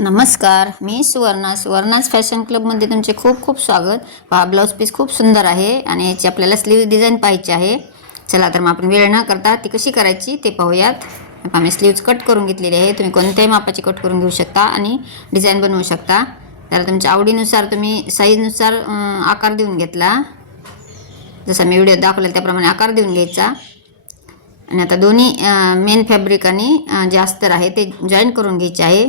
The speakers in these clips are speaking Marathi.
नमस्कार, मी सुवर्णाज फॅशन क्लबमध्ये तुमचे खूप खूप स्वागत. हा ब्लाऊज पीस खूप सुंदर आहे आणि याची आपल्याला स्लीव डिझाईन पाहिजे आहे. चला तर मग आपण वेळ न करता ती कशी करायची ते पाहूयात. आम्ही स्लीव्ज कट करून घेतलेली आहे. तुम्ही कोणत्याही मापाची कट करून घेऊ शकता आणि डिझाईन बनवू शकता. त्याला तुमच्या आवडीनुसार तुम्ही साईजनुसार आकार देऊन घेतला. जसा मी व्हिडिओ दाखवला त्याप्रमाणे आकार देऊन घ्यायचा. आणि आता दोन्ही मेन फॅब्रिक आणि जे अस्तर आहे ते जॉईन करून घ्यायचे आहे.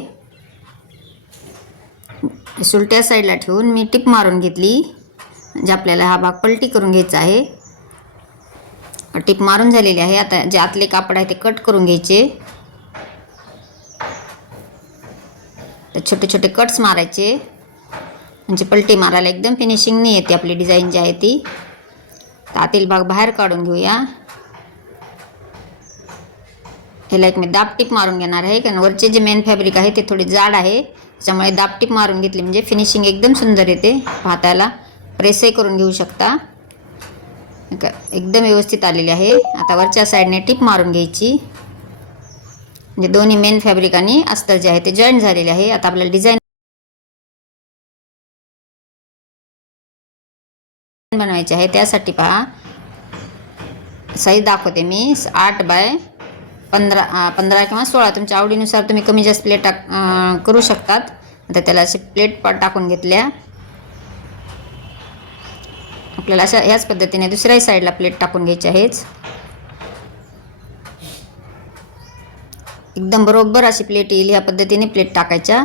सुलट्या साईडला ठेवून मी टिप मारून घेतली. म्हणजे आपल्याला हा भाग पलटी करून घ्यायचा आहे. टिप मारून झालेली आहे. आता जे आतले कापड आहे ते कट करून घ्यायचे. तर छोटे छोटे कट्स मारायचे म्हणजे पलटी मारायला एकदम फिनिशिंग नाही येते आपली डिझाईन जी आहे ती. तर आतील भाग बाहेर काढून घेऊया. ह्याला एक मी दाब टिप मारून घेणार आहे कारण वरचे जे मेन फॅब्रिक आहे ते थोडी जाड आहे. त्याच्यामुळे दाब टिप मारून घेतली म्हणजे फिनिशिंग एकदम सुंदर येते. पाहताला प्रेसही करून घेऊ शकता. एकदम व्यवस्थित आलेली आहे. आता वरच्या साईडने टिप मारून घ्यायची म्हणजे दोन्ही मेन फॅब्रिक आणि अस्तर जे आहे ते जॉईंट झालेले आहे. आता आपल्याला डिझाईन बनवायची आहे. त्यासाठी पहा साईज दाखवते मी 8 बाय 15 किंवा 16 तुमच्या आवडीनुसार तुम्ही कमी जास्त प्लेट करू शकतात. आता त्याला असे प्लेट टाकून घेतल्या. आपल्याला अशा ह्याच पद्धतीने दुसऱ्याही साईडला प्लेट टाकून घ्यायची आहेच. एकदम बरोबर अशी प्लेट येईल ह्या पद्धतीने प्लेट टाकायच्या.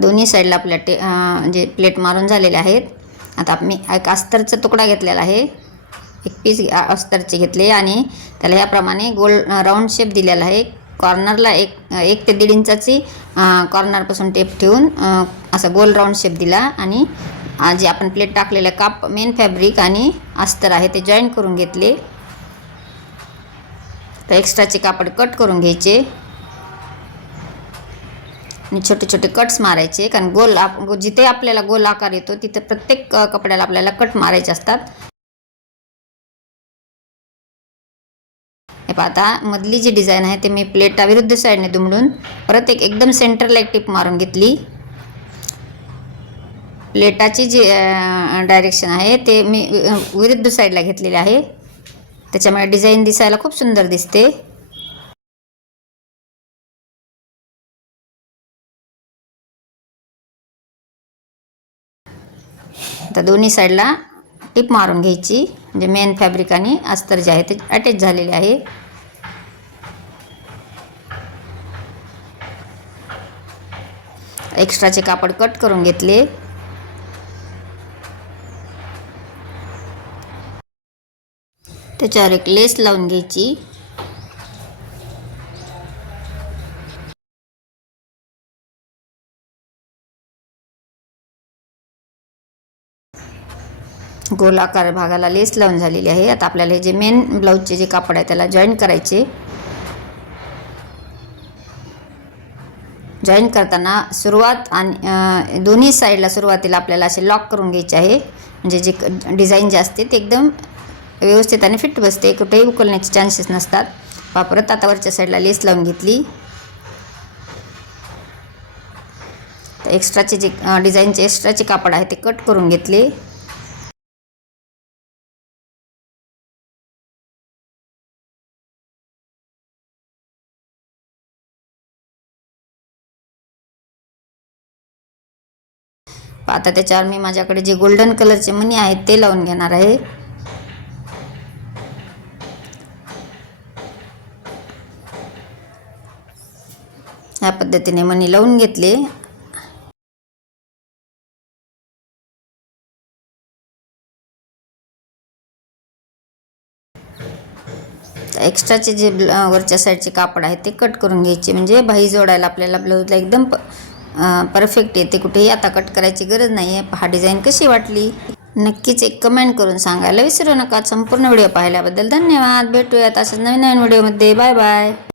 दोन्ही साईडला आपल्या जे प्लेट मारून झालेले आहेत. आता मी एक अस्तरचा तुकडा घेतलेला आहे. एक पीस अस्तरचे घेतले आणि त्याला याप्रमाणे गोल राऊंड शेप दिलेला आहे. कॉर्नरला एक ते 1.5 इंचाची कॉर्नरपासून टेप ठेवून असा गोल राऊंड शेप दिला आणि जे आपण प्लेट टाकलेलं मेन फॅब्रिक आणि अस्तर आहे ते जॉईन करून घेतले. तर एक्स्ट्राचे कापड कट करून घ्यायचे आणि छोटे छोटे कट्स मारायचे कारण जिथे आपल्याला गोल आकार येतो तिथे प्रत्येक कपड्याला आपल्याला कट मारायचे असतात. हे आता मधली जी डिझाईन आहे ते मी प्लेटा विरुद्ध साईडने दुमडून परत एकदम सेंटरला एक टिप मारून घेतली. प्लेटाची जी डायरेक्शन आहे ते मी विरुद्ध साईडला घेतलेली आहे. त्याच्यामुळे डिझाईन दिसायला खूप सुंदर दिसते. आता दोन्ही साईडला टिप मारून घ्यायची म्हणजे मेन फॅब्रिक आणि अस्तर जे आहे ते अटॅच झालेले आहे. एक्स्ट्राचे कापड कट करून घेतले. त्याच्यावर एक लेस लावून घ्यायची. गोलाकार भागाला लेस लावून झालेली आहे. आता आपल्याला हे जे मेन ब्लाऊजचे जे कापड आहे त्याला जॉईन करायचे. जॉईन करताना सुरुवात आणि दोन्ही साईडला सुरुवातीला आपल्याला असे लॉक करून घ्यायचे आहे म्हणजे जे डिझाईन जे असते ते एकदम व्यवस्थित आणि फिट बसते. कुठेही उकलण्याचे चान्सेस नसतात. परत आता वरच्या साईडला लेस लावून घेतली. एक्स्ट्राचे जे डिझाईनचे एक्स्ट्राचे कापड आहे ते कट करून घेतले. आता त्याच्यावर मी माझ्याकडे जे गोल्डन कलरचे मणी आहेत ते लावून घेणार आहे. ह्या पद्धतीने मणी लावून घेतले. एक्स्ट्राचे जे वरच्या साईडचे कापड आहे ते कट करून घ्यायचे म्हणजे बाही जोडायला आपल्याला ब्लाऊजला एकदम परफेक्ट येते. कुठेही आता कट करायची गरज नाही आहे. हा डिझाईन कशी वाटली नक्कीच एक कमेंट करून सांगायला विसरू नका. संपूर्ण व्हिडिओ पाहिल्याबद्दल धन्यवाद. भेटूयात अशाच नवीन व्हिडिओमध्ये. Bye bye.